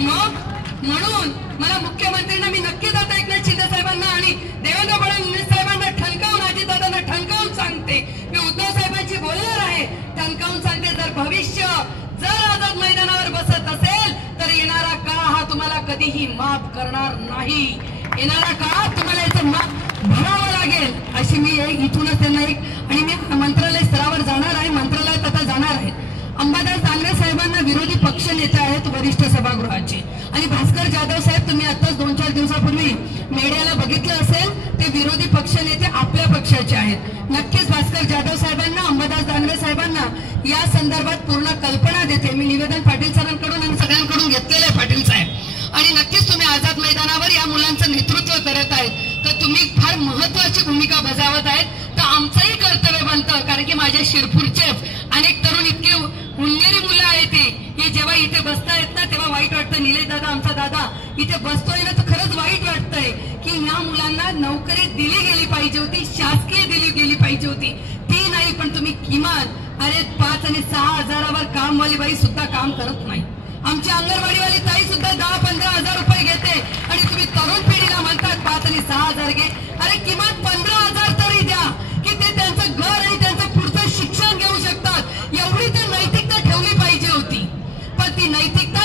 मग म्हणून मला मुख्यमंत्र्यांना मी नक्कीच आता एकनाथ शिंदे साहेबांना आणि देवेंद्र फडणवीस साहेबांना ठणकावून, अजितदादांना ठणकावून सांगते, मी उद्धव साहेबांची बोलणार आहे, ठणकावून सांगते, जर भविष्य जर आझाद मैदानावर बसत असेल तर येणारा काळ हा तुम्हाला कधीही माफ करणार नाही. येणारा काळात तुम्हाला याचं माफ भरावं लागेल. अशी मी इथूनच त्यांना एक, आणि मी मंत्रालय स्तरावर जाणार आहे, मंत्रालयात आता जाणार आहे. अंबादास दानवे साहेबांना विरोधी पक्ष नेते आहेत वरिष्ठ सभागृहाचे, आणि भास्कर जाधव साहेब तुम्ही आताच 2-4 दिवसापूर्वी मीडियाला बघितलं असेल, ते विरोधी पक्ष नेते आपल्या पक्षाचे आहेत. नक्कीच भास्कर जाधव साहेबांना, अंबादास दानवे साहेबांना या संदर्भात पूर्ण कल्पना देते. मी निवेदन पाटील सरांकडून आणि सगळ्यांकडून घेतलेलं आहे पाटील साहेब, आणि नक्कीच तुम्ही आझाद मैदानावर या मुलांचं नेतृत्व करत आहेत तर तुम्ही फार महत्वाची भूमिका बजावत आहेत. तर आमचंही कर्तव्य बनतं, कारण की माझ्या शिरपूरचे अनेक तरुण इतके हुंदेरी मुलं आहेत हे जेव्हा इथे बसतायत ना तेव्हा वाईट वाटतं. निलेश दादा, आमचा दादा इथे बसतोय ना तर खरंच वाईट वाटतंय की ह्या मुलांना नोकरी दिली गेली पाहिजे होती, शासकीय दिली गेली पाहिजे होती, ती नाही. पण तुम्ही किमान 5 आणि 6 हजारावर कामवाली बाई सुद्धा काम करत नाही. आमची अंगणवाडीवाली ताई सुद्धा 10-15 हजार रुपये घेते, आणि तुम्ही तरुण पिढीला म्हणतात 5 आणि 6 हजार घे. अरे किमान 15 हजार तरी द्या की ते त्यांचं घर आणि त्यांचं पुढचं शिक्षण घेऊ शकतात. एवढी तर नैतिकता ठेवली पाहिजे होती, पण ती नैतिकता